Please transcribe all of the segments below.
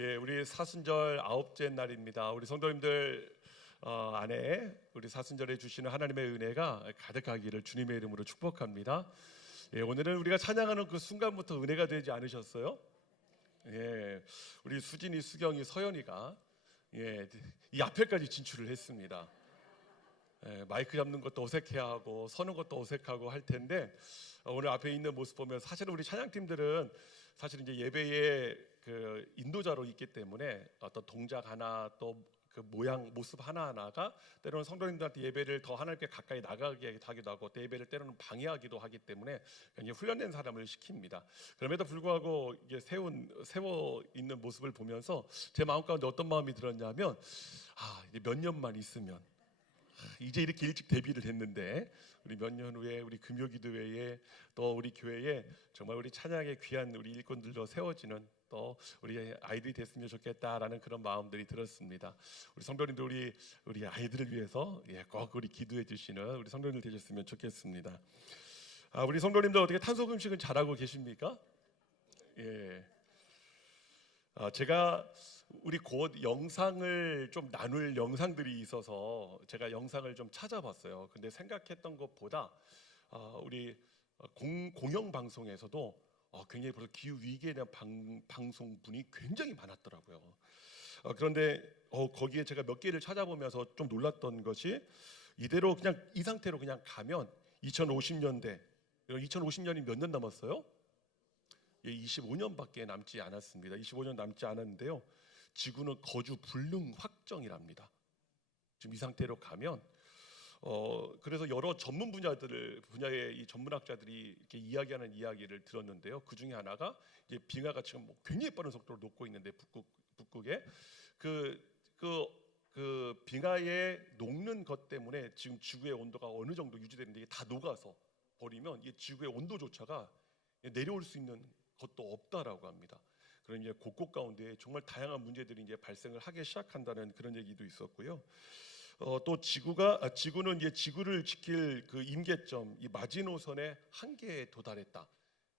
예, 우리 사순절 아홉째 날입니다. 우리 성도님들 어, 안에 우리 사순절에 주시는 하나님의 은혜가 가득하기를 주님의 이름으로 축복합니다. 예, 오늘은 우리가 찬양하는 그 순간부터 은혜가 되지 않으셨어요? 예, 우리 수진이, 수경이, 서연이가 예, 이 앞에까지 진출을 했습니다. 예, 마이크 잡는 것도 어색해하고 서는 것도 어색하고 할 텐데 어, 오늘 앞에 있는 모습 보면 사실은 우리 찬양팀들은 사실 이제 예배의 그 인도자로 있기 때문에 어떤 동작 하나 또 그 모양 모습 하나 하나가 때로는 성도님들한테 예배를 더 하나님께 가까이 나가게 하기도 하고 또 예배를 때로는 방해하기도 하기 때문에 굉장히 훈련된 사람을 시킵니다. 그럼에도 불구하고 이게 세운 세워 있는 모습을 보면서 제 마음 가운데 어떤 마음이 들었냐면 아 이제 몇 년만 있으면 이제 이렇게 일찍 데뷔를 했는데 우리 몇 년 후에 우리 금요기도회에 또 우리 교회에 정말 우리 찬양의 귀한 우리 일꾼들로 세워지는 또 우리 아이들이 됐으면 좋겠다라는 그런 마음들이 들었습니다. 우리 성도님들 우리 우리 아이들을 위해서 예, 꼭 우리 기도해 주시는 우리 성도님들 되셨으면 좋겠습니다. 아, 우리 성도님들 어떻게 탄속 음식은 잘하고 계십니까? 예. 아, 제가 우리 곧 영상을 좀 나눌 영상들이 있어서 제가 영상을 좀 찾아봤어요. 근데 생각했던 것보다 아, 우리 공, 공영 방송에서도 어, 굉장히 벌써 기후 위기에 대한 방, 방송분이 굉장히 많았더라고요. 어, 그런데 어, 거기에 제가 몇 개를 찾아보면서 좀 놀랐던 것이 이대로 그냥 이 상태로 그냥 가면 2050년대 2050년이 몇 년 남았어요? 예, 25년밖에 남지 않았습니다. 25년 남지 않았는데요. 지구는 거주 불능 확정이랍니다. 지금 이 상태로 가면 어 그래서 여러 전문 분야들을 분야의 이 전문학자들이 이렇게 이야기하는 이야기를 들었는데요. 그 중에 하나가 이제 빙하가 지금 뭐 굉장히 빠른 속도로 녹고 있는데 북극 북극에 그그 그, 그 빙하에 녹는 것 때문에 지금 지구의 온도가 어느 정도 유지되는데 이게 다 녹아서 버리면 이 지구의 온도조차가 내려올 수 있는 것도 없다라고 합니다. 그런 이제 곳곳 가운데 정말 다양한 문제들이 이제 발생을 하기 시작한다는 그런 얘기도 있었고요. 어, 또 지구가 아, 지구는 이제 지구를 지킬 그 임계점 이 마지노선의 한계에 도달했다.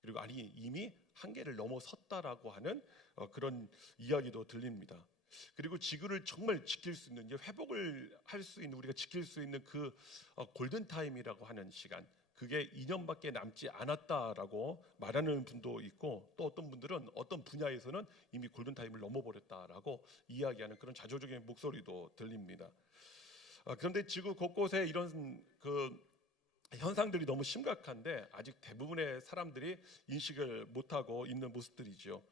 그리고 아니 이미 한계를 넘어섰다라고 하는 어, 그런 이야기도 들립니다. 그리고 지구를 정말 지킬 수 있는 회복을 할 수 있는 우리가 지킬 수 있는 그 어, 골든 타임이라고 하는 시간 그게 2년밖에 남지 않았다라고 말하는 분도 있고 또 어떤 분들은 어떤 분야에서는 이미 골든 타임을 넘어버렸다라고 이야기하는 그런 자조적인 목소리도 들립니다. 아, 그런데 지구 곳곳에 이런 그 현상들이 너무 심각한데 아직 대부분의 사람들이 인식을 못하고 있는 모습들이죠.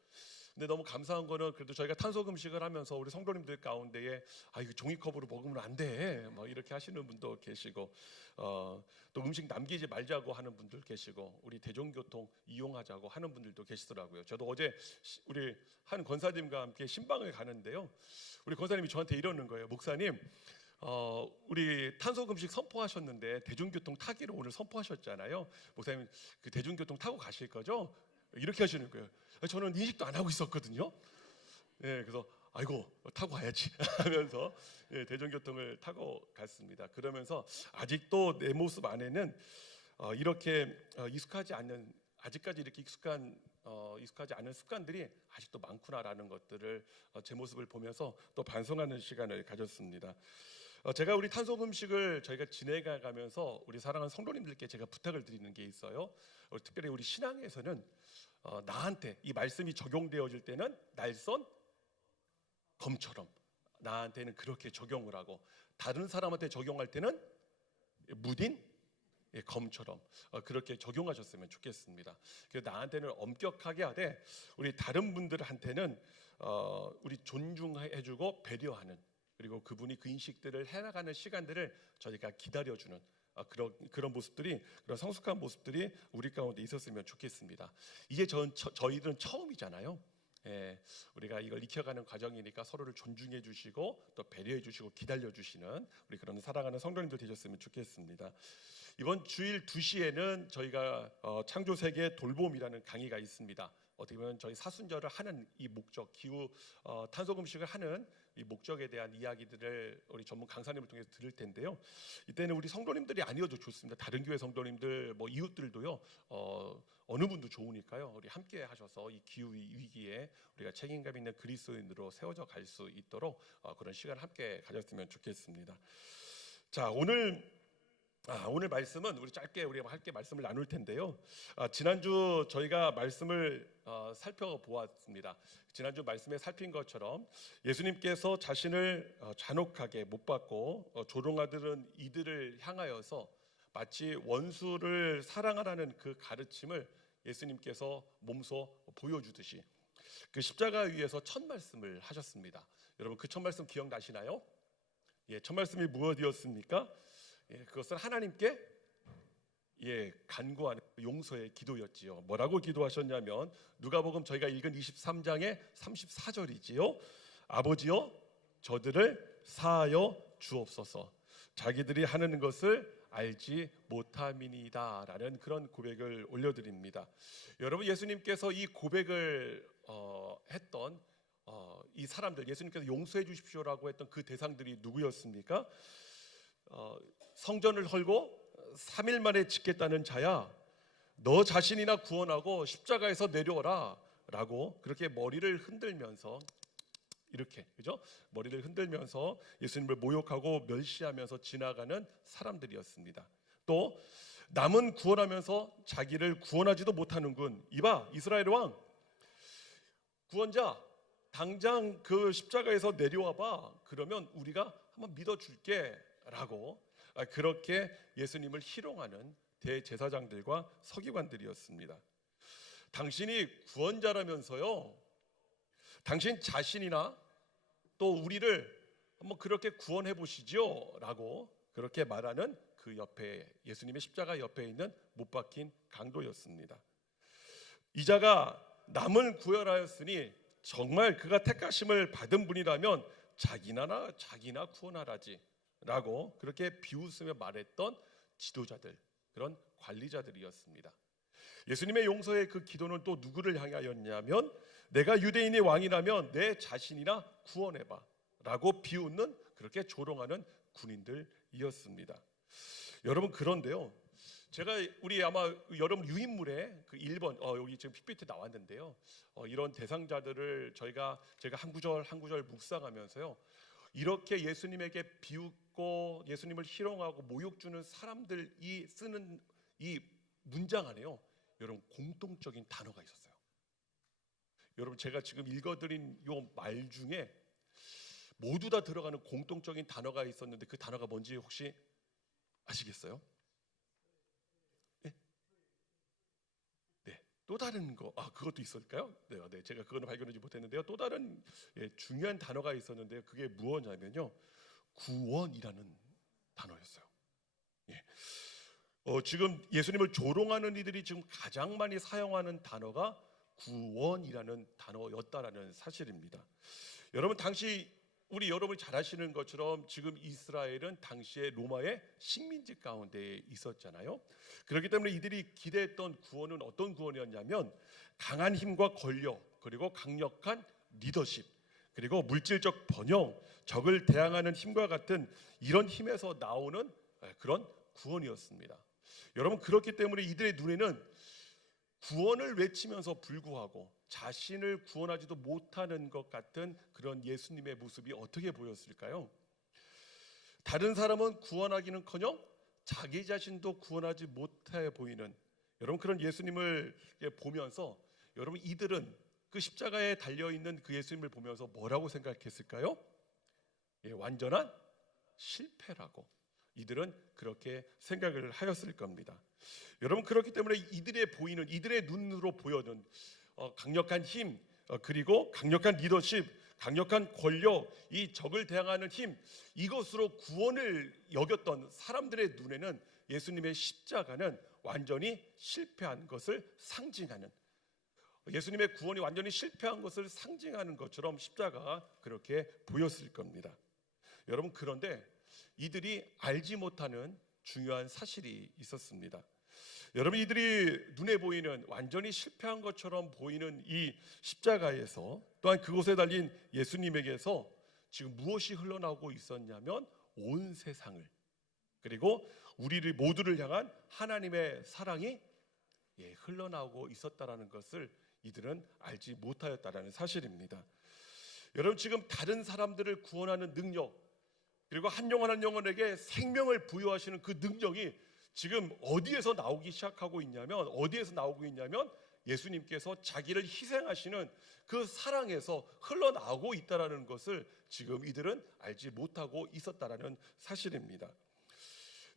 근데 너무 감사한 거는 그래도 저희가 탄소 음식을 하면서 우리 성도님들 가운데에 아 이거 종이컵으로 먹으면 안 돼. 뭐 이렇게 하시는 분도 계시고 어, 또 음식 남기지 말자고 하는 분들 계시고 우리 대중교통 이용하자고 하는 분들도 계시더라고요. 저도 어제 시- 우리 한 권사님과 함께 신방을 가는데요. 우리 권사님이 저한테 이러는 거예요. 목사님 어, 우리 탄소 금식 선포하셨는데 대중교통 타기로 오늘 선포하셨잖아요. 목사님 그 대중교통 타고 가실 거죠? 이렇게 하시는 거예요. 저는 인식도 안 하고 있었거든요. 예, 그래서 아이고 타고 가야지 하면서 예, 대중교통을 타고 갔습니다. 그러면서 아직도 내 모습 안에는 어, 이렇게 어, 익숙하지 않는 아직까지 이렇게 익숙한 어, 익숙하지 않은 습관들이 아직도 많구나라는 것들을 어, 제 모습을 보면서 또 반성하는 시간을 가졌습니다. 어, 제가 우리 탄소 음식을 저희가 진행해 가면서 우리 사랑하는 성도님들께 제가 부탁을 드리는 게 있어요. 어, 특별히 우리 신앙에서는 어, 나한테 이 말씀이 적용되어질 때는 날선 검처럼 나한테는 그렇게 적용을 하고 다른 사람한테 적용할 때는 무딘 예, 검처럼 어, 그렇게 적용하셨으면 좋겠습니다. 그래서 나한테는 엄격하게 하되 우리 다른 분들한테는 어, 우리 존중해주고 배려하는 그리고 그분이 그 인식들을 해나가는 시간들을 저희가 기다려주는 어, 그런 그런 모습들이 그런 성숙한 모습들이 우리 가운데 있었으면 좋겠습니다. 이게 전 저, 저희들은 처음이잖아요. 예, 우리가 이걸 익혀가는 과정이니까 서로를 존중해 주시고 또 배려해 주시고 기다려 주시는 우리 그런 사랑하는 성도님들 되셨으면 좋겠습니다. 이번 주일 2시에는 저희가 어, 창조 세계 돌봄이라는 강의가 있습니다. 어떻게 보면 저희 사순절을 하는 이 목적, 기후 어, 탄소 금식을 하는 이 목적에 대한 이야기들을 우리 전문 강사님을 통해서 들을 텐데요. 이때는 우리 성도님들이 아니어도 좋습니다. 다른 교회 성도님들, 뭐 이웃들도요. 어, 어느 분도 좋으니까요. 우리 함께 하셔서 이 기후 위기에 우리가 책임감 있는 그리스도인으로 세워져 갈 수 있도록 어, 그런 시간을 함께 가졌으면 좋겠습니다. 자, 오늘 아, 오늘 말씀은 우리 짧게 우리가 함께 말씀을 나눌 텐데요. 아, 지난주 저희가 말씀을 어, 살펴보았습니다. 지난주 말씀에 살핀 것처럼 예수님께서 자신을 어, 잔혹하게 못 받고 어, 조롱아들은 이들을 향하여서 마치 원수를 사랑하라는 그 가르침을 예수님께서 몸소 보여주듯이 그 십자가 위에서 첫 말씀을 하셨습니다. 여러분 그 첫 말씀 기억나시나요? 예, 첫 말씀이 무엇이었습니까? 예, 그것은 하나님께 예, 간구하는 용서의 기도였지요. 뭐라고 기도하셨냐면 누가복음 저희가 읽은 23장의 34절이지요. 아버지여 저들을 사하여 주옵소서. 자기들이 하는 것을 알지 못함이니다라는 그런 고백을 올려드립니다. 여러분 예수님께서 이 고백을 어, 했던 어, 이 사람들 예수님께서 용서해 주십시오라고 했던 그 대상들이 누구였습니까? 어, 성전을 헐고 3일 만에 짓겠다는 자야 너 자신이나 구원하고 십자가에서 내려오라 라고 그렇게 머리를 흔들면서 이렇게 그죠? 머리를 흔들면서 예수님을 모욕하고 멸시하면서 지나가는 사람들이었습니다. 또 남은 구원하면서 자기를 구원하지도 못하는군. 이봐 이스라엘 왕 구원자 당장 그 십자가에서 내려와 봐. 그러면 우리가 한번 믿어 줄게 라고 아, 그렇게 예수님을 희롱하는 대제사장들과 서기관들이었습니다. 당신이 구원자라면서요. 당신 자신이나 또 우리를 한번 그렇게 구원해 보시죠 라고 그렇게 말하는 그 옆에 예수님의 십자가 옆에 있는 못 박힌 강도였습니다. 이자가 남을 구원하였으니 정말 그가 택하심을 받은 분이라면 자기나 자기나 구원하라지 라고 그렇게 비웃으며 말했던 지도자들 그런 관리자들이었습니다. 예수님의 용서의 그 기도는 또 누구를 향하였냐면 내가 유대인의 왕이라면 내 자신이나 구원해봐 라고 비웃는 그렇게 조롱하는 군인들이었습니다. 여러분 그런데요. 제가 우리 아마 여러분 유인물에 그 1번 어, 여기 지금 픽비트 나왔는데요. 어, 이런 대상자들을 저희가 제가 한 구절 한 구절 묵상하면서요. 이렇게 예수님에게 비웃고 예수님을 희롱하고 모욕 주는 사람들이 쓰는 이 문장 안에요. 여러분 공통적인 단어가 있었어요. 여러분 제가 지금 읽어드린 요 말 중에 모두 다 들어가는 공통적인 단어가 있었는데 그 단어가 뭔지 혹시 아시겠어요? 네? 네. 또 다른 거, 아 그것도 있을까요? 네, 네, 제가 그거는 발견하지 못했는데요. 또 다른 예, 중요한 단어가 있었는데요. 그게 무엇냐면요, 구원이라는 단어였어요. 예. 어, 지금 예수님을 조롱하는 이들이 지금 가장 많이 사용하는 단어가 구원이라는 단어였다라는 사실입니다. 여러분 당시 우리 여러분이 잘 아시는 것처럼 지금 이스라엘은 당시에 로마의 식민지 가운데 있었잖아요. 그렇기 때문에 이들이 기대했던 구원은 어떤 구원이었냐면 강한 힘과 권력 그리고 강력한 리더십 그리고 물질적 번영 적을 대항하는 힘과 같은 이런 힘에서 나오는 그런 구원이었습니다. 여러분 그렇기 때문에 이들의 눈에는 구원을 외치면서 불구하고 자신을 구원하지도 못하는 것 같은 그런 예수님의 모습이 어떻게 보였을까요? 다른 사람은 구원하기는커녕 자기 자신도 구원하지 못해 보이는 여러분 그런 예수님을 보면서 여러분 이들은 그 십자가에 달려 있는 그 예수님을 보면서 뭐라고 생각했을까요? 예, 완전한 실패라고 이들은 그렇게 생각을 하였을 겁니다. 여러분 그렇기 때문에 이들의 보이는 이들의 눈으로 보여는 어, 강력한 힘 어, 그리고 강력한 리더십, 강력한 권력, 이 적을 대항하는 힘 이것으로 구원을 여겼던 사람들의 눈에는 예수님의 십자가는 완전히 실패한 것을 상징하는 예수님의 구원이 완전히 실패한 것을 상징하는 것처럼 십자가가 그렇게 보였을 겁니다. 여러분 그런데 이들이 알지 못하는 중요한 사실이 있었습니다. 여러분 이들이 눈에 보이는 완전히 실패한 것처럼 보이는 이 십자가에서 또한 그곳에 달린 예수님에게서 지금 무엇이 흘러나오고 있었냐면 온 세상을 그리고 우리를 모두를 향한 하나님의 사랑이 예, 흘러나오고 있었다라는 것을 이들은 알지 못하였다라는 사실입니다. 여러분 지금 다른 사람들을 구원하는 능력 그리고 한 영혼 한 영혼에게 생명을 부여하시는 그 능력이 지금 어디에서 나오기 시작하고 있냐면 어디에서 나오고 있냐면 예수님께서 자기를 희생하시는 그 사랑에서 흘러나오고 있다라는 것을 지금 이들은 알지 못하고 있었다라는 사실입니다.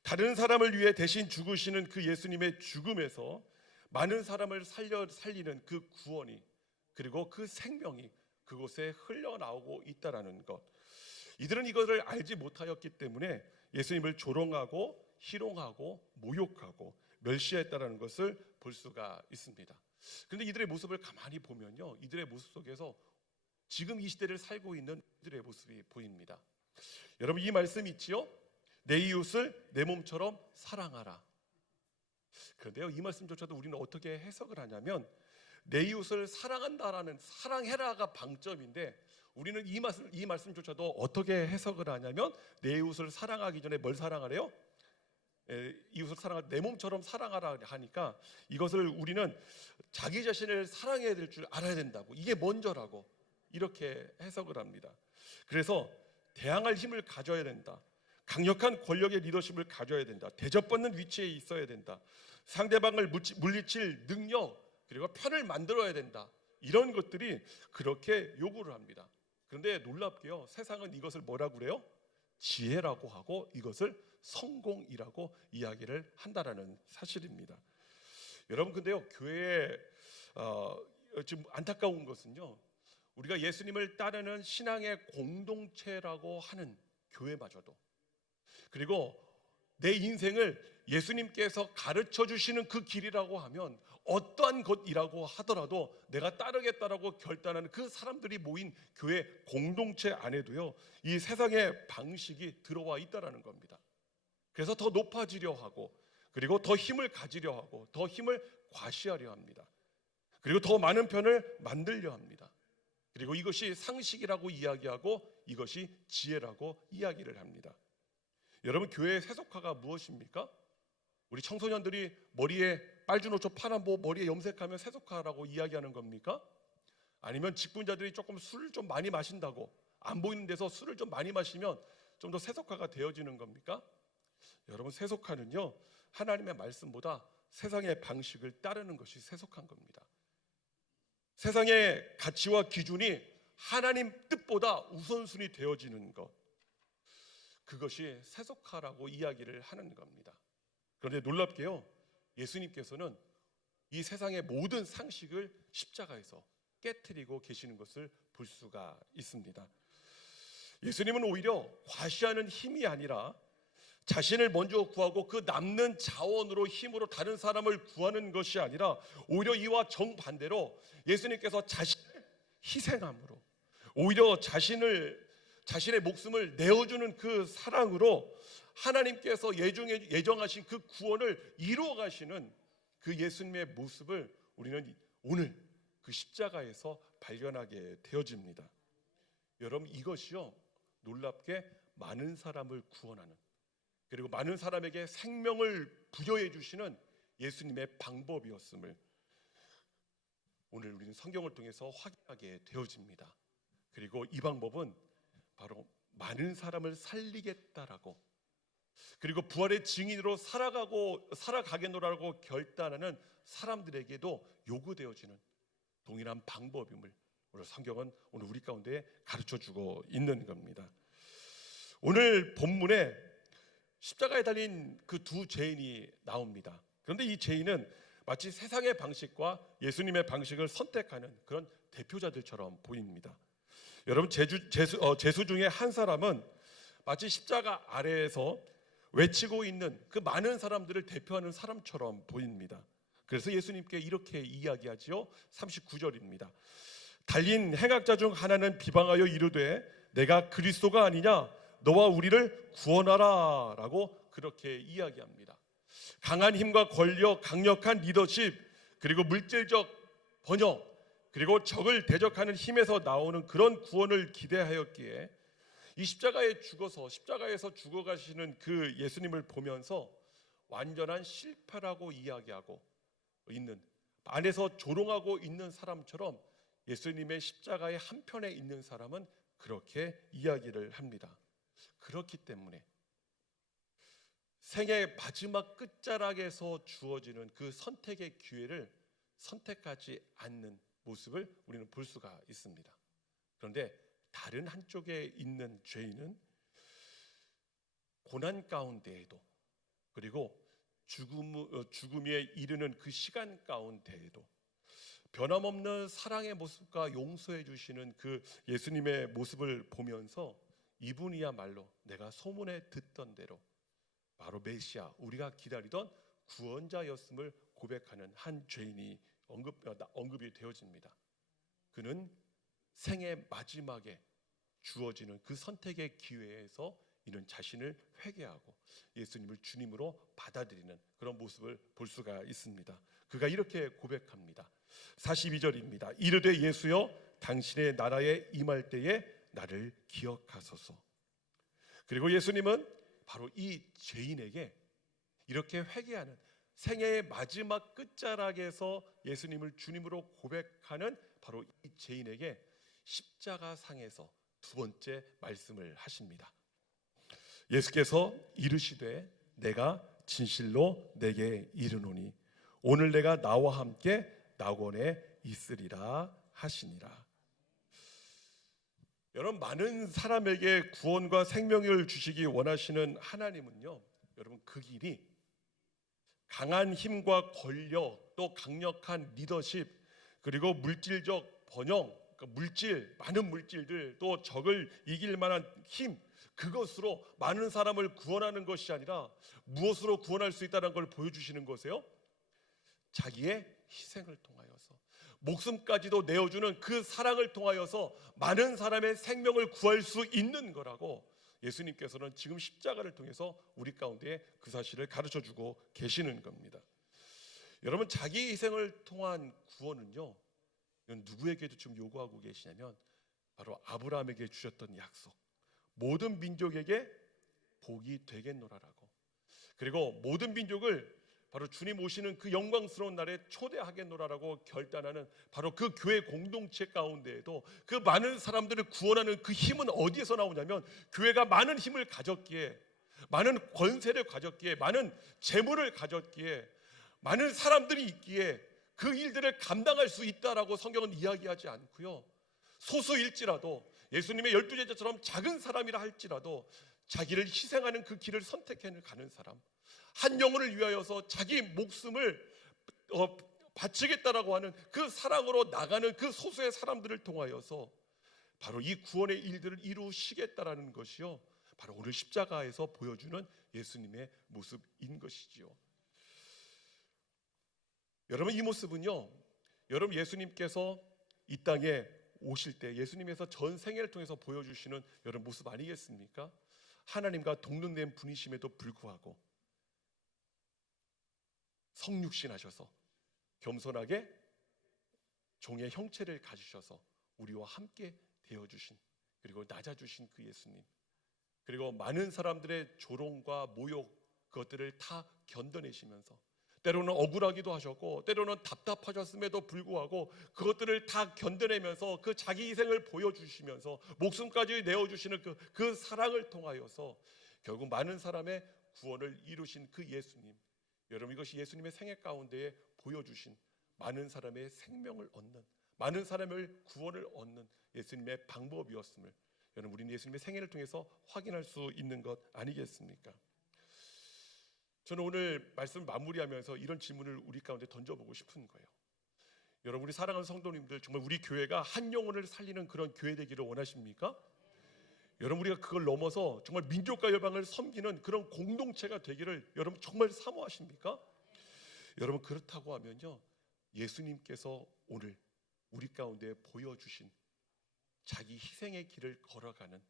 다른 사람을 위해 대신 죽으시는 그 예수님의 죽음에서 많은 사람을 살려 살리는 그 구원이 그리고 그 생명이 그곳에 흘러나오고 있다라는 것. 이들은 이것을 알지 못하였기 때문에 예수님을 조롱하고 희롱하고 모욕하고 멸시했다라는 것을 볼 수가 있습니다. 그런데 이들의 모습을 가만히 보면요. 이들의 모습 속에서 지금 이 시대를 살고 있는 이들의 모습이 보입니다. 여러분 이 말씀 있지요? 내 이웃을 내 몸처럼 사랑하라. 그런데요, 이 말씀조차도 우리는 어떻게 해석을 하냐면 내 이웃을 사랑한다라는 사랑해라가 방점인데 우리는 이 말씀 이 말씀조차도 어떻게 해석을 하냐면 내 이웃을 사랑하기 전에 뭘 사랑하래요? 에, 이웃을 사랑할 내 몸처럼 사랑하라 하니까 이것을 우리는 자기 자신을 사랑해야 될 줄 알아야 된다고 이게 먼저라고 이렇게 해석을 합니다. 그래서 대항할 힘을 가져야 된다. 강력한 권력의 리더십을 가져야 된다. 대접받는 위치에 있어야 된다. 상대방을 물리칠 능력 그리고 편을 만들어야 된다. 이런 것들이 그렇게 요구를 합니다. 그런데 놀랍게요. 세상은 이것을 뭐라고 그래요? 지혜라고 하고 이것을 성공이라고 이야기를 한다라는 사실입니다. 여러분 근데요 교회에 어, 지금 안타까운 것은요 우리가 예수님을 따르는 신앙의 공동체라고 하는 교회마저도 그리고 내 인생을 예수님께서 가르쳐 주시는 그 길이라고 하면 어떠한 것이라고 하더라도 내가 따르겠다라고 결단하는 그 사람들이 모인 교회 공동체 안에도요 이 세상의 방식이 들어와 있다라는 겁니다. 그래서 더 높아지려 하고 그리고 더 힘을 가지려 하고 더 힘을 과시하려 합니다. 그리고 더 많은 편을 만들려 합니다. 그리고 이것이 상식이라고 이야기하고 이것이 지혜라고 이야기를 합니다. 여러분 교회의 세속화가 무엇입니까? 우리 청소년들이 머리에 빨주노초 파란보 머리에 염색하면 세속화라고 이야기하는 겁니까? 아니면 직분자들이 조금 술을 좀 많이 마신다고 안 보이는 데서 술을 좀 많이 마시면 좀 더 세속화가 되어지는 겁니까? 여러분 세속화는요 하나님의 말씀보다 세상의 방식을 따르는 것이 세속한 겁니다. 세상의 가치와 기준이 하나님 뜻보다 우선순위 되어지는 것 그것이 세속화라고 이야기를 하는 겁니다. 그런데 놀랍게요 예수님께서는 이 세상의 모든 상식을 십자가에서 깨뜨리고 계시는 것을 볼 수가 있습니다. 예수님은 오히려 과시하는 힘이 아니라 자신을 먼저 구하고 그 남는 자원으로 힘으로 다른 사람을 구하는 것이 아니라 오히려 이와 정반대로 예수님께서 자신을 희생함으로 오히려 자신을 자신의 목숨을 내어주는 그 사랑으로 하나님께서 예정해, 예정하신 그 구원을 이루어 가시는 그 예수님의 모습을 우리는 오늘 그 십자가에서 발견하게 되어집니다. 여러분 이것이요 놀랍게 많은 사람을 구원하는 그리고 많은 사람에게 생명을 부여해 주시는 예수님의 방법이었음을 오늘 우리는 성경을 통해서 확인하게 되어집니다. 그리고 이 방법은 바로 많은 사람을 살리겠다라고 그리고 부활의 증인으로 살아가고 살아가겠노라고 결단하는 사람들에게도 요구되어지는 동일한 방법임을 오늘 성경은 오늘 우리 가운데 가르쳐 주고 있는 겁니다. 오늘 본문에 십자가에 달린 그 두 죄인이 나옵니다. 그런데 이 죄인은 마치 세상의 방식과 예수님의 방식을 선택하는 그런 대표자들처럼 보입니다. 여러분 제주, 제수, 어, 제수 중에 한 사람은 마치 십자가 아래에서 외치고 있는 그 많은 사람들을 대표하는 사람처럼 보입니다. 그래서 예수님께 이렇게 이야기하지요. 39절입니다. 달린 행악자 중 하나는 비방하여 이르되 내가 그리스도가 아니냐 너와 우리를 구원하라 라고 그렇게 이야기합니다. 강한 힘과 권력, 강력한 리더십, 그리고 물질적 번영, 그리고 적을 대적하는 힘에서 나오는 그런 구원을 기대하였기에 이 십자가에 죽어서 십자가에서 죽어가시는 그 예수님을 보면서 완전한 실패라고 이야기하고 있는 안에서 조롱하고 있는 사람처럼 예수님의 십자가의 한편에 있는 사람은 그렇게 이야기를 합니다. 그렇기 때문에 생의 마지막 끝자락에서 주어지는 그 선택의 기회를 선택하지 않는 모습을 우리는 볼 수가 있습니다. 그런데 다른 한쪽에 있는 죄인은 고난 가운데에도 그리고 죽음, 어, 죽음에 이르는 그 시간 가운데에도 변함없는 사랑의 모습과 용서해 주시는 그 예수님의 모습을 보면서 이분이야말로 내가 소문에 듣던 대로 바로 메시아 우리가 기다리던 구원자였음을 고백하는 한 죄인이 언급, 어, 언급이 되어집니다. 그는 생의 마지막에 주어지는 그 선택의 기회에서 이는 자신을 회개하고 예수님을 주님으로 받아들이는 그런 모습을 볼 수가 있습니다. 그가 이렇게 고백합니다. 42절입니다. 이르되 예수여 당신의 나라에 임할 때에 나를 기억하소서. 그리고 예수님은 바로 이 죄인에게 이렇게 회개하는 생애의 마지막 끝자락에서 예수님을 주님으로 고백하는 바로 이 죄인에게 십자가 상에서 두 번째 말씀을 하십니다. 예수께서 이르시되 내가 진실로 내게 이르노니 오늘 내가 나와 함께 낙원에 있으리라 하시니라. 여러분 많은 사람에게 구원과 생명을 주시기 원하시는 하나님은요. 여러분 그 길이 강한 힘과 권력 또 강력한 리더십 그리고 물질적 번영 그러니까 물질 많은 물질들 또 적을 이길 만한 힘 그것으로 많은 사람을 구원하는 것이 아니라 무엇으로 구원할 수 있다는 걸 보여주시는 것이에요. 자기의 희생을 통하여서 목숨까지도 내어주는 그 사랑을 통하여서 많은 사람의 생명을 구할 수 있는 거라고 예수님께서는 지금 십자가를 통해서 우리 가운데 그 사실을 가르쳐 주고 계시는 겁니다. 여러분 자기 희생을 통한 구원은요. 누구에게도 지금 요구하고 계시냐면 바로 아브라함에게 주셨던 약속. 모든 민족에게 복이 되겠노라라고. 그리고 모든 민족을 바로 주님 오시는 그 영광스러운 날에 초대하겠노라라고 결단하는 바로 그 교회 공동체 가운데에도 그 많은 사람들을 구원하는 그 힘은 어디에서 나오냐면 교회가 많은 힘을 가졌기에 많은 권세를 가졌기에 많은 재물을 가졌기에 많은 사람들이 있기에 그 일들을 감당할 수 있다라고 성경은 이야기하지 않고요. 소수일지라도 예수님의 열두 제자처럼 작은 사람이라 할지라도 자기를 희생하는 그 길을 선택해 가는 사람 한 영혼을 위하여서 자기 목숨을 어, 바치겠다라고 하는 그 사랑으로 나가는 그 소수의 사람들을 통하여서 바로 이 구원의 일들을 이루시겠다라는 것이요. 바로 오늘 십자가에서 보여주는 예수님의 모습인 것이지요. 여러분 이 모습은요. 여러분 예수님께서 이 땅에 오실 때 예수님에서 전 생애를 통해서 보여주시는 여러분 모습 아니겠습니까? 하나님과 동등된 분이심에도 불구하고 성육신하셔서 겸손하게 종의 형체를 가지셔서 우리와 함께 되어 주신 그리고 낮아 주신 그 예수님 그리고 많은 사람들의 조롱과 모욕 그것들을 다 견뎌내시면서 때로는 억울하기도 하셨고 때로는 답답하셨음에도 불구하고 그것들을 다 견뎌내면서 그 자기 희생을 보여주시면서 목숨까지 내어주시는 그, 그 사랑을 통하여서 결국 많은 사람의 구원을 이루신 그 예수님 여러분 이것이 예수님의 생애 가운데에 보여주신 많은 사람의 생명을 얻는 많은 사람을 구원을 얻는 예수님의 방법이었음을 여러분 우리는 예수님의 생애를 통해서 확인할 수 있는 것 아니겠습니까? 저는 오늘 말씀 마무리하면서 이런 질문을 우리 가운데 던져보고 싶은 거예요. 여러분 우리 사랑하는 성도님들 정말 우리 교회가 한 영혼을 살리는 그런 교회 되기를 원하십니까? 여러분 우리가 그걸 넘어서 정말 민족과 열방을 섬기는 그런 공동체가 되기를 여러분 정말 사모하십니까? 여러분 그렇다고 하면요 예수님께서 오늘 우리 가운데 보여주신 자기 희생의 길을 걸어가는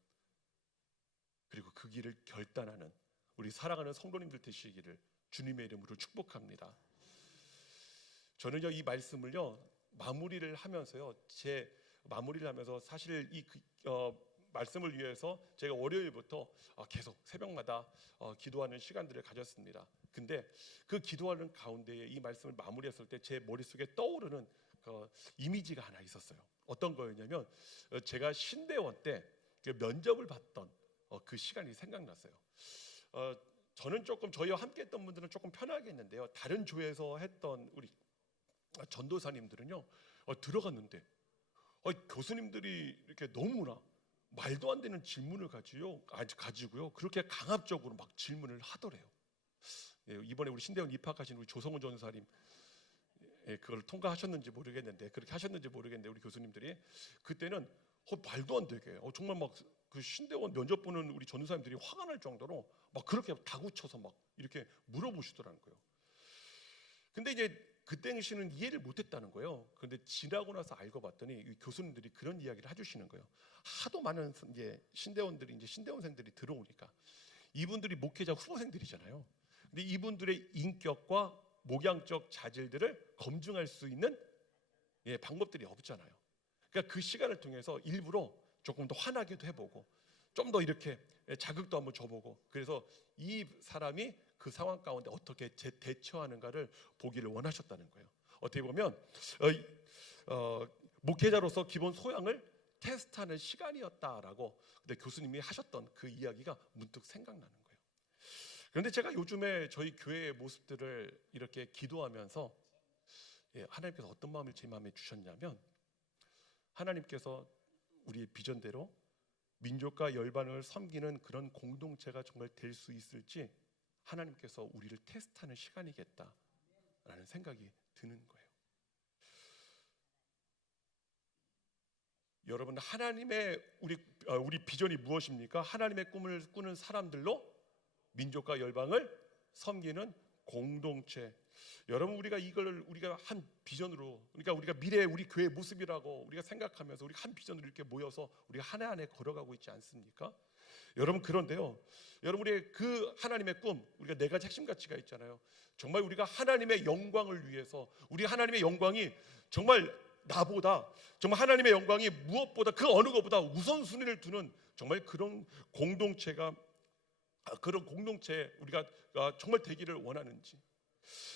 그리고 그 길을 결단하는 우리 사랑하는 성도님들 되시기를 주님의 이름으로 축복합니다. 저는요 이 말씀을요 마무리를 하면서요 제 마무리를 하면서 사실 이 그, 어, 말씀을 위해서 제가 월요일부터 어, 계속 새벽마다 어, 기도하는 시간들을 가졌습니다. 근데 그 기도하는 가운데에 이 말씀을 마무리했을 때 제 머릿속에 떠오르는 그 이미지가 하나 있었어요. 어떤 거였냐면 어, 제가 신대원 때그 면접을 봤던 어, 그 시간이 생각났어요. 어, 저는 조금 저희와 함께 했던 분들은 조금 편하게 했는데요. 다른 조에서 했던 우리 전도사님들은요 어, 들어갔는데 어, 교수님들이 이렇게 너무나 말도 안 되는 질문을 가지요 가지고요 그렇게 강압적으로 막 질문을 하더래요. 예, 이번에 우리 신대원 입학하신 우리 조성훈 전사님 예, 그걸 통과하셨는지 모르겠는데 그렇게 하셨는지 모르겠는데 우리 교수님들이 그때는 어, 말도 안 되게 어, 정말 막 그 신대원 면접 보는 우리 전도사님들이 화가 날 정도로 막 그렇게 다구쳐서 막 이렇게 물어보시더라는 거예요. 근데 이제 그 당시는 이해를 못했다는 거예요. 그런데 지나고 나서 알고 봤더니 이 교수님들이 그런 이야기를 해주시는 거예요. 하도 많은 이제 신대원들이 이제 신대원생들이 들어오니까 이분들이 목회자 후보생들이잖아요. 근데 이분들의 인격과 목양적 자질들을 검증할 수 있는 예, 방법들이 없잖아요. 그러니까 그 시간을 통해서 일부러 조금 더 화나게도 해보고 좀 더 이렇게 자극도 한번 줘보고 그래서 이 사람이 그 상황 가운데 어떻게 제- 대처하는가를 보기를 원하셨다는 거예요. 어떻게 보면 어, 이- 어, 목회자로서 기본 소양을 테스트하는 시간이었다라고 근데 교수님이 하셨던 그 이야기가 문득 생각나는 거예요. 그런데 제가 요즘에 저희 교회의 모습들을 이렇게 기도하면서 예, 하나님께서 어떤 마음을 제 마음에 주셨냐면 하나님께서 우리의 비전대로 민족과 열반을 섬기는 그런 공동체가 정말 될 수 있을지 하나님께서 우리를 테스트하는 시간이겠다라는 생각이 드는 거예요. 여러분 하나님의 우리 어, 우리 비전이 무엇입니까? 하나님의 꿈을 꾸는 사람들로 민족과 열방을 섬기는 공동체. 여러분 우리가 이걸 우리가 한 비전으로 그러니까 우리가 미래 우리 교회 모습이라고 우리가 생각하면서 우리 한 비전으로 이렇게 모여서 우리가 해 걸어가고 있지 않습니까? 여러분 그런데요. 여러분 우리의 그 하나님의 꿈 우리가 네 가지 핵심 가치가 있잖아요. 정말 우리가 하나님의 영광을 위해서 우리 하나님의 영광이 정말 나보다 정말 하나님의 영광이 무엇보다 그 어느 것보다 우선순위를 두는 정말 그런 공동체가 아, 그런 공동체 우리가 아, 정말 되기를 원하는지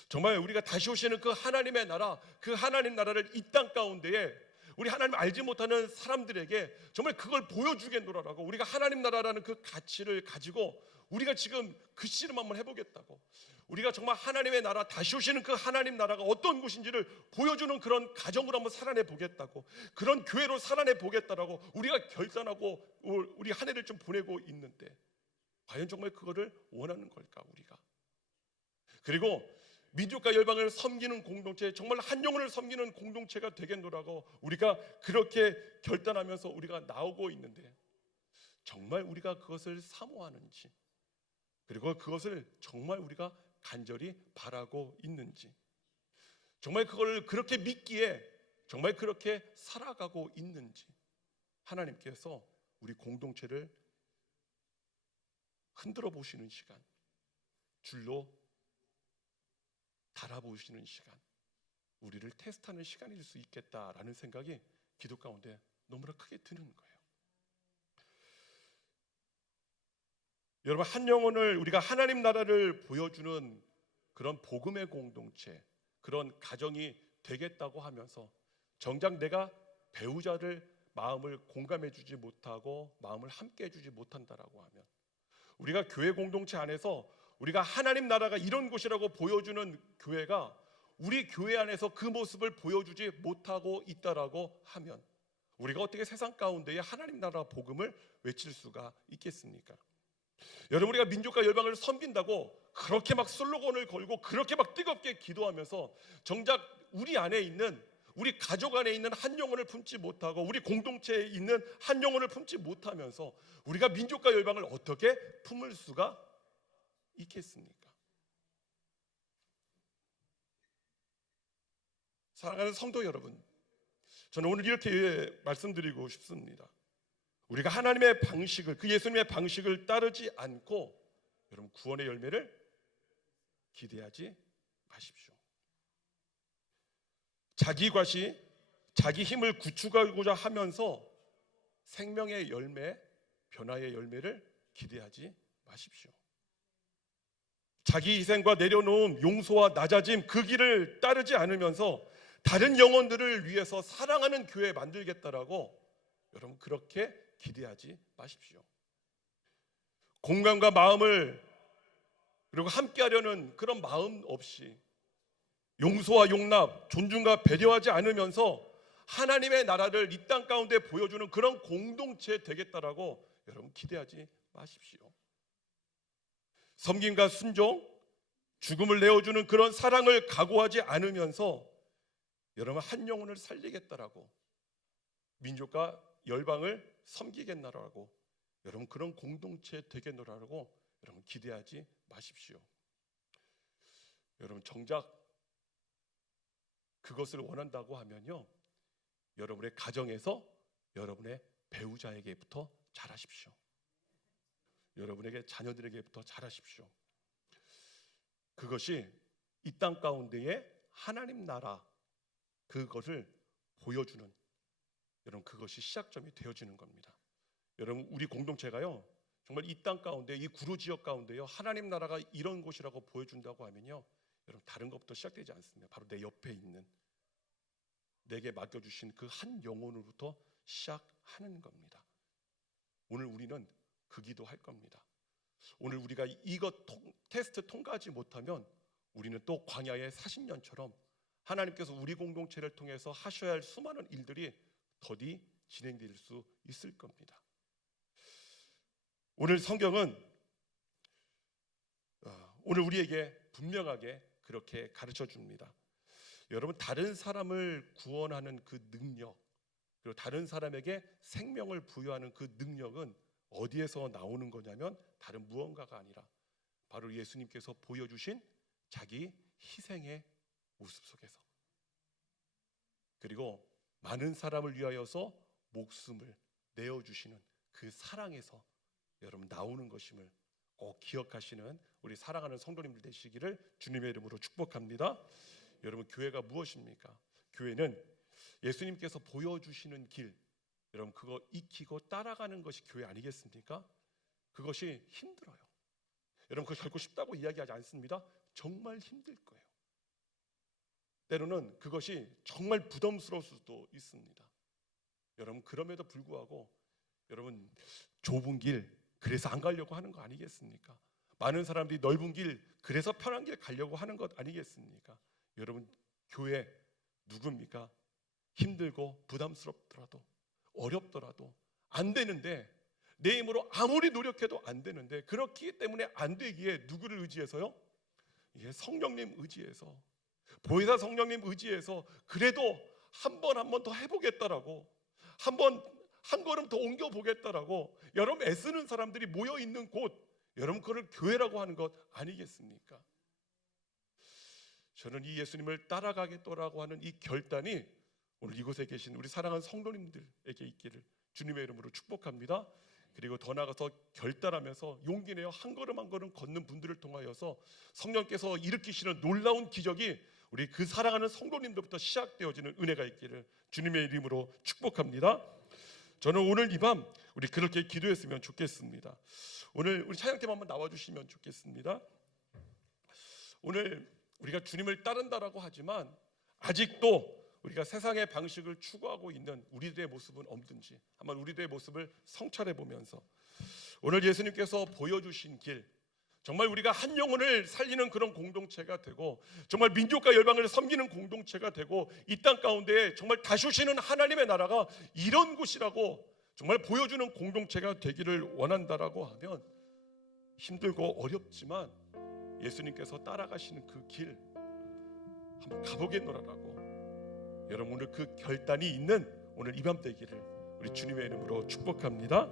정말 우리가 다시 오시는 그 하나님의 나라 그 하나님 나라를 이 땅 가운데에 우리 하나님 알지 못하는 사람들에게 정말 그걸 보여주겠노라라고 우리가 하나님 나라라는 그 가치를 가지고 우리가 지금 그 씨름 한번 해보겠다고. 우리가 정말 하나님의 나라 다시 오시는 그 하나님 나라가 어떤 곳인지를 보여주는 그런 가정으로 한번 살아내 보겠다고 그런 교회로 살아내 보겠다라고 우리가 결단하고 우리 한 해를 좀 보내고 있는데 과연 정말 그거를 원하는 걸까 우리가? 그리고 민족과 열방을 섬기는 공동체 정말 한 영혼을 섬기는 공동체가 되겠노라고 우리가 그렇게 결단하면서 우리가 나오고 있는데 정말 우리가 그것을 사모하는지 그리고 그것을 정말 우리가 간절히 바라고 있는지 정말 그걸 그렇게 믿기에 정말 그렇게 살아가고 있는지 하나님께서 우리 공동체를 흔들어 보시는 시간 줄로 달아보시는 시간 우리를 테스트하는 시간일 수 있겠다라는 생각이 기도 가운데 너무나 크게 드는 거예요. 여러분 한 영혼을 우리가 하나님 나라를 보여주는 그런 복음의 공동체 그런 가정이 되겠다고 하면서 정작 내가 배우자를 마음을 공감해 주지 못하고 마음을 함께 해 주지 못한다라고 하면 우리가 교회 공동체 안에서 우리가 하나님 나라가 이런 곳이라고 보여주는 교회가 우리 교회 안에서 그 모습을 보여주지 못하고 있다라고 하면 우리가 어떻게 세상 가운데에 하나님 나라 복음을 외칠 수가 있겠습니까? 여러분 우리가 민족과 열방을 섬긴다고 그렇게 막 슬로건을 걸고 그렇게 막 뜨겁게 기도하면서 정작 우리 안에 있는 우리 가족 안에 있는 한 영혼을 품지 못하고 우리 공동체에 있는 한 영혼을 품지 못하면서 우리가 민족과 열방을 어떻게 품을 수가 있겠습니까? 사랑하는 성도 여러분, 저는 오늘 이렇게 말씀드리고 싶습니다. 우리가 하나님의 방식을 그 예수님의 방식을 따르지 않고 여러분 구원의 열매를 기대하지 마십시오. 자기 과시, 자기 힘을 구축하고자 하면서 생명의 열매, 변화의 열매를 기대하지 마십시오. 자기 희생과 내려놓음, 용서와 낮아짐 그 길을 따르지 않으면서 다른 영혼들을 위해서 사랑하는 교회 만들겠다라고 여러분 그렇게 기대하지 마십시오. 공간과 마음을 그리고 함께하려는 그런 마음 없이 용서와 용납, 존중과 배려하지 않으면서 하나님의 나라를 이 땅 가운데 보여주는 그런 공동체 되겠다라고 여러분 기대하지 마십시오. 섬김과 순종, 죽음을 내어주는 그런 사랑을 각오하지 않으면서 여러분 한 영혼을 살리겠다라고 민족과 열방을 섬기겠나라고 여러분 그런 공동체 되겠노라고 여러분 기대하지 마십시오. 여러분 정작 그것을 원한다고 하면요. 여러분의 가정에서 여러분의 배우자에게부터 잘하십시오. 여러분에게 자녀들에게부터 잘하십시오. 그것이 이 땅 가운데에 하나님 나라 그것을 보여주는 여러분 그것이 시작점이 되어지는 겁니다. 여러분 우리 공동체가요 정말 이 땅 가운데 이 구루 지역 가운데요 하나님 나라가 이런 곳이라고 보여준다고 하면요 여러분 다른 것부터 시작되지 않습니다. 바로 내 옆에 있는 내게 맡겨주신 그 한 영혼으로부터 시작하는 겁니다. 오늘 우리는 그 기도할 겁니다. 오늘 우리가 이것 통, 테스트 통과하지 못하면 우리는 또 광야의 40년처럼 하나님께서 우리 공동체를 통해서 하셔야 할 수많은 일들이 더디 진행될 수 있을 겁니다. 오늘 성경은 어, 오늘 우리에게 분명하게 그렇게 가르쳐 줍니다. 여러분 다른 사람을 구원하는 그 능력 그리고 다른 사람에게 생명을 부여하는 그 능력은 어디에서 나오는 거냐면 다른 무언가가 아니라 바로 예수님께서 보여주신 자기 희생의 모습 속에서 그리고 많은 사람을 위하여서 목숨을 내어 주시는 그 사랑에서 여러분 나오는 것임을 꼭 기억하시는 우리 사랑하는 성도님들 되시기를 주님의 이름으로 축복합니다. 여러분 교회가 무엇입니까? 교회는 예수님께서 보여주시는 길, 여러분 그거 익히고 따라가는 것이 교회 아니겠습니까? 그것이 힘들어요. 여러분 그 결코 쉽다고 이야기하지 않습니다. 정말 힘들 거예요. 때로는 그것이 정말 부담스러울 수도 있습니다. 여러분 그럼에도 불구하고 여러분 좁은 길 그래서 안 가려고 하는 거 아니겠습니까? 많은 사람들이 넓은 길 그래서 편한 길 가려고 하는 것 아니겠습니까? 여러분 교회 누굽니까? 힘들고 부담스럽더라도 어렵더라도 안 되는데 내 힘으로 아무리 노력해도 안 되는데 그렇기 때문에 안 되기에 누구를 의지해서요? 예, 성령님 의지해서 보혜사 성령님 의지해서 그래도 한 번 한 번 더 해보겠다라고 한 번한 걸음 더 옮겨 보겠다라고 여러분 애쓰는 사람들이 모여 있는 곳 여러분 그걸 교회라고 하는 것 아니겠습니까? 저는 이 예수님을 따라가겠다라고 하는 이 결단이 오늘 이곳에 계신 우리 사랑하는 성도님들에게 있기를 주님의 이름으로 축복합니다. 그리고 더 나아가서 결단하면서 용기 내어 한 걸음 한 걸음 걷는 분들을 통하여서 성령께서 일으키시는 놀라운 기적이 우리 그 사랑하는 성도님들부터 시작되어지는 은혜가 있기를 주님의 이름으로 축복합니다. 저는 오늘 이 밤 우리 그렇게 기도했으면 좋겠습니다. 오늘 우리 찬양팀 한번 나와 주시면 좋겠습니다. 오늘 우리가 주님을 따른다라고 하지만 아직도 우리가 세상의 방식을 추구하고 있는 우리들의 모습은 없든지 한번 우리들의 모습을 성찰해 보면서 오늘 예수님께서 보여주신 길 정말 우리가 한 영혼을 살리는 그런 공동체가 되고 정말 민족과 열방을 섬기는 공동체가 되고 이 땅 가운데 정말 다시 오시는 하나님의 나라가 이런 곳이라고 정말 보여주는 공동체가 되기를 원한다라고 하면 힘들고 어렵지만 예수님께서 따라가시는 그 길 한번 가보겠노라라고 여러분 오늘 그 결단이 있는 오늘 이 밤 되기를 우리 주님의 이름으로 축복합니다.